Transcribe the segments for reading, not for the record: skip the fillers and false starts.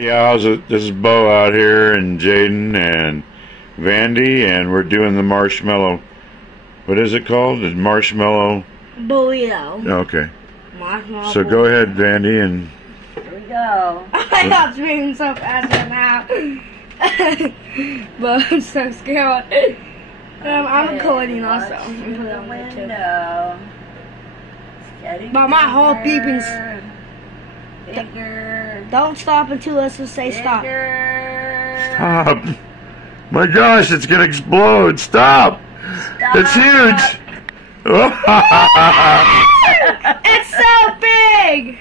Yeah, this is Bo out here, and Jaden and Vandy, and we're doing the marshmallow. What is it called? The marshmallow burrito. Okay. Marshmallow. So go ahead, Vandy, and Here we go. I was reading so fast right now, but I'm so scared. I'm recording also. I'm putting it on window. But my whole peeping's. Bigger. Don't stop until us will say stop. stop. My gosh, it's gonna explode. Stop. It's huge. It's so big.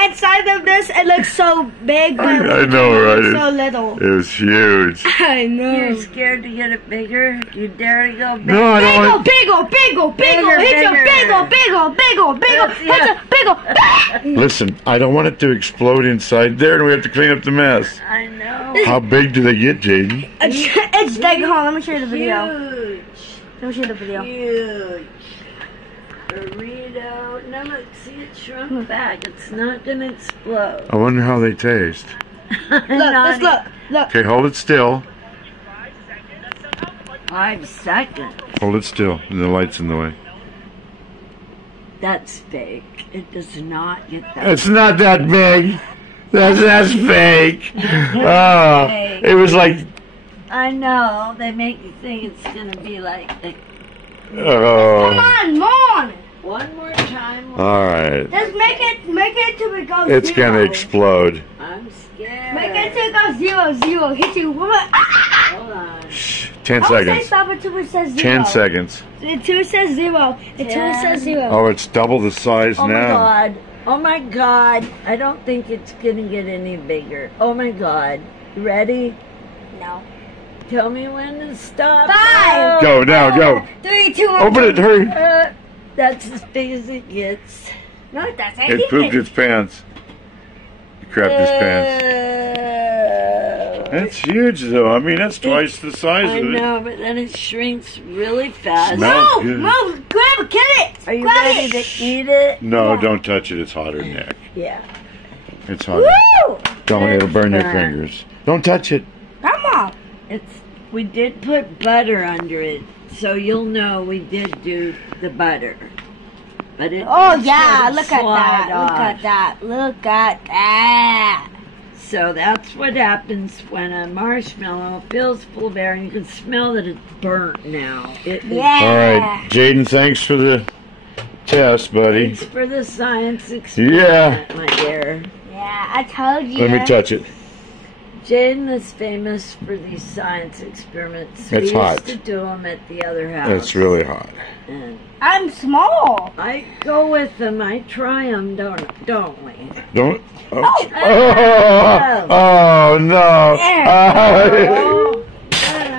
Inside of this, it looks so big, but I know, right? So little. It was huge. I know. You're scared to get it bigger? You dare to go big? No, I don't want. Bigger. Hit your bigger. Listen, I don't want it to explode inside there, and we have to clean up the mess. I know. How big do they get, Jaden? It's big. Hold on, let me show you the video. Huge. Let me show you the video. Huge. Burrito. No, look, see it shrunk back. It's not going to explode. I wonder how they taste. Look. Okay, hold it still. 5 seconds. Hold it still. The light's in the way. That's fake. It does not get that. It's not that big. That's fake. Fake. It was like. I know. They make you think it's going to be like. Oh. Come on. One more time. All right. Just make it till it goes It's 0. gonna explode. I'm scared. Make it till it goes 0. Hit you. Hold on. Shh. 10 Say seconds. stop until it says 0. 10 seconds. Until it says 0. Until it says 0. Oh, it's double the size Oh my now. God. Oh my God. I don't think it's going to get any bigger. Oh my God. You ready? No. Tell me when to stop. 5. Go now, go. 3, 2, 1. Open it, hurry. That's as big as it gets. No, that's It pooped its pants. It crapped its pants. That's huge, though. I mean, that's twice the size I of it. know, but then it shrinks really fast. Smells good. Move, grab it, kill it. Are you Grab ready it. to eat it? No, don't touch it. It's hotter than heck. Yeah. It's hotter. Woo! Don't, it'll burn your Burn. fingers. Don't touch it. Come on. We did put butter under it, so you'll know we did do the butter. But it Oh did yeah, sort of look at that. slide off. Look at that. So that's what happens when a marshmallow fills full of air, and you can smell that it's burnt now. It is. Yeah. All right, Jaden, thanks for the test, buddy. It's for the science experiment, Yeah. my dear. Yeah, I told you. Let me touch it. Jaden is famous for these science experiments. It's we hot. used to do them at the other house. It's really hot. And I'm small. I go with them. I try them, don't we? Don't. Oh, no. Oh.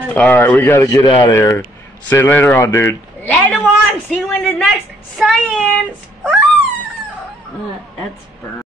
All right, we got to get out of here. See you later on, dude. Later on, see you in the next science. That's burnt.